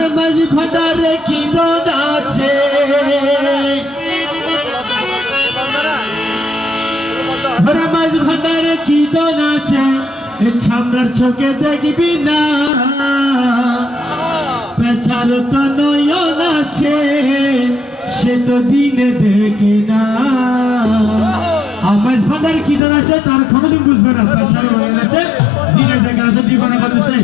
ওরে মাঝি ভান্ডারে কি দন আছে। চোখে দেখবি না। পেছার তো নয়ন আছে, সে তো দিনে দেখে না। আমার ভান্ডার কি দন আছে, তার কোনোদিন বুঝবে না। পেছার নয়ন আছে, দিনে দেখে না, তো দিবানা বলছে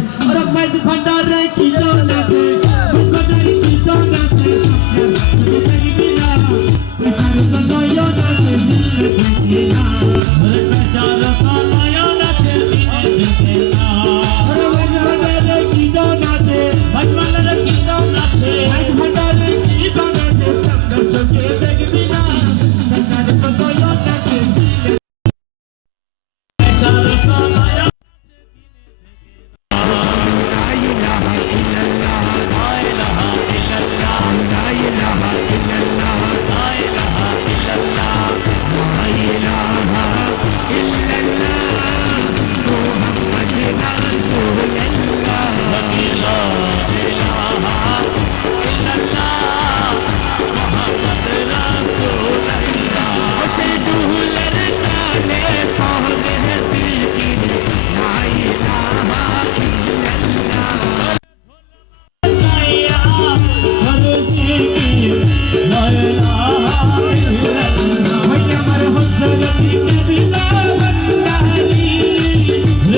দেখবি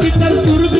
Kita surga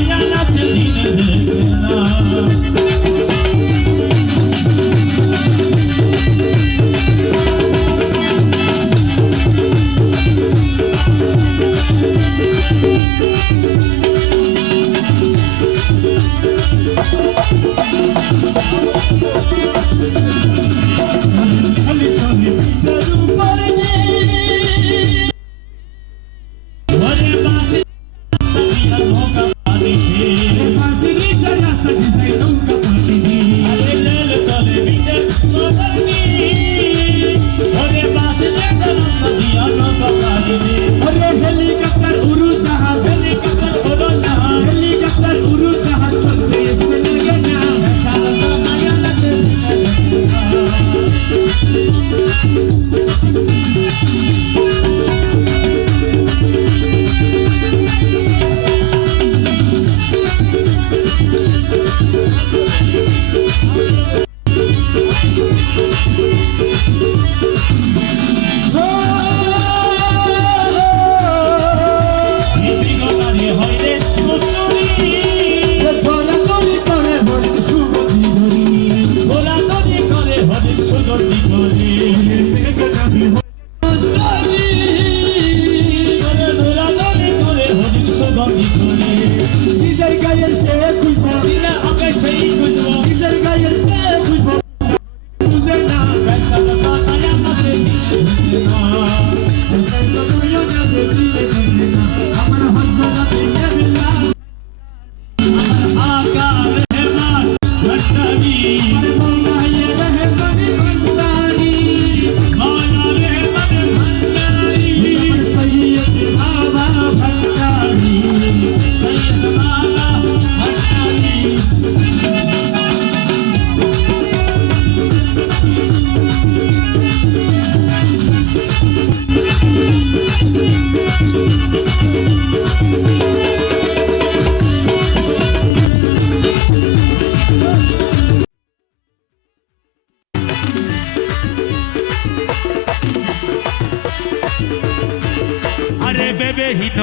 আরে বেবেহীন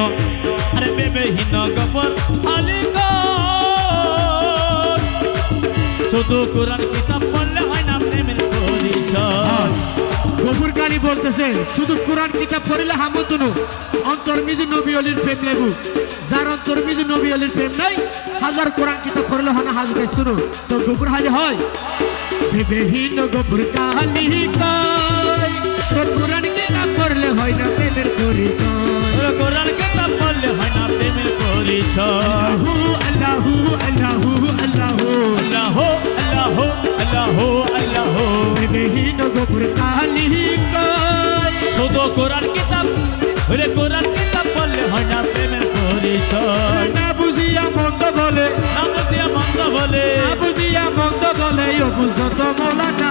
আরে বেবেহীন গপর আলিক শুধু কোরআন কিতাব পড়লে হয় না প্রেমের পরিচয়। গফুর কালী বলতেছে, শুধু কোরআন কিতাব পড়লে হামতুনু অন্তর মিজু নবী অলির প্রেম লেবু। যার অন্তর মিজু নবী অলির প্রেম নাই, হাজার কোরআন কিতাব পড়লে হয় না হাজ শুনো। তো গফুর হাজি হয়। বিবেহীন গফুর কালী কয় কোরআন কিতাব পড়লে হয় না প্রেমের পরিচয়। কোরআন কিতাব পড়লে হয় না প্রেমের পরিচয় আল্লাহু আল্লাহু আল্লাহু আল্লাহু। আল্লাহ আল্লাহ আল্লাহ বিবেহীন গফুর কালী শুধু কোরআন কিতাব ওরে কোরআন কিতাব পড়লে হয় না প্রেমের পরিচয় না বুঝিয়া মন্দ বলে নাম দিয়া মন্দ বলে। না বুঝিয়া মন্দ বলে অবুঝত মৌলানা। বেচার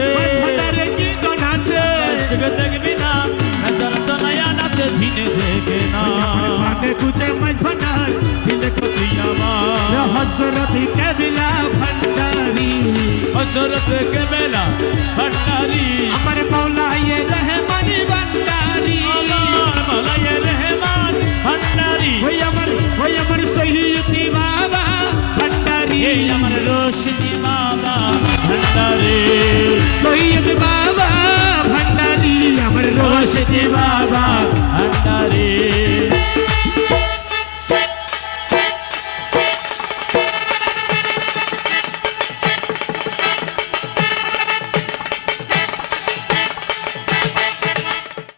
দান আছে ভান্ডারে কি গণ আছে সুখে দেখবি না বেচার তো নয়ন আছে দিনে দেখে না ভাবে কুচে মাঝ ভান্ডার দিলে কতি আমার হজরতি কেবিলা ভান্ডারি হজরত কে বেলা ভান্ডারি আমার মৌলা ইয়ে রহে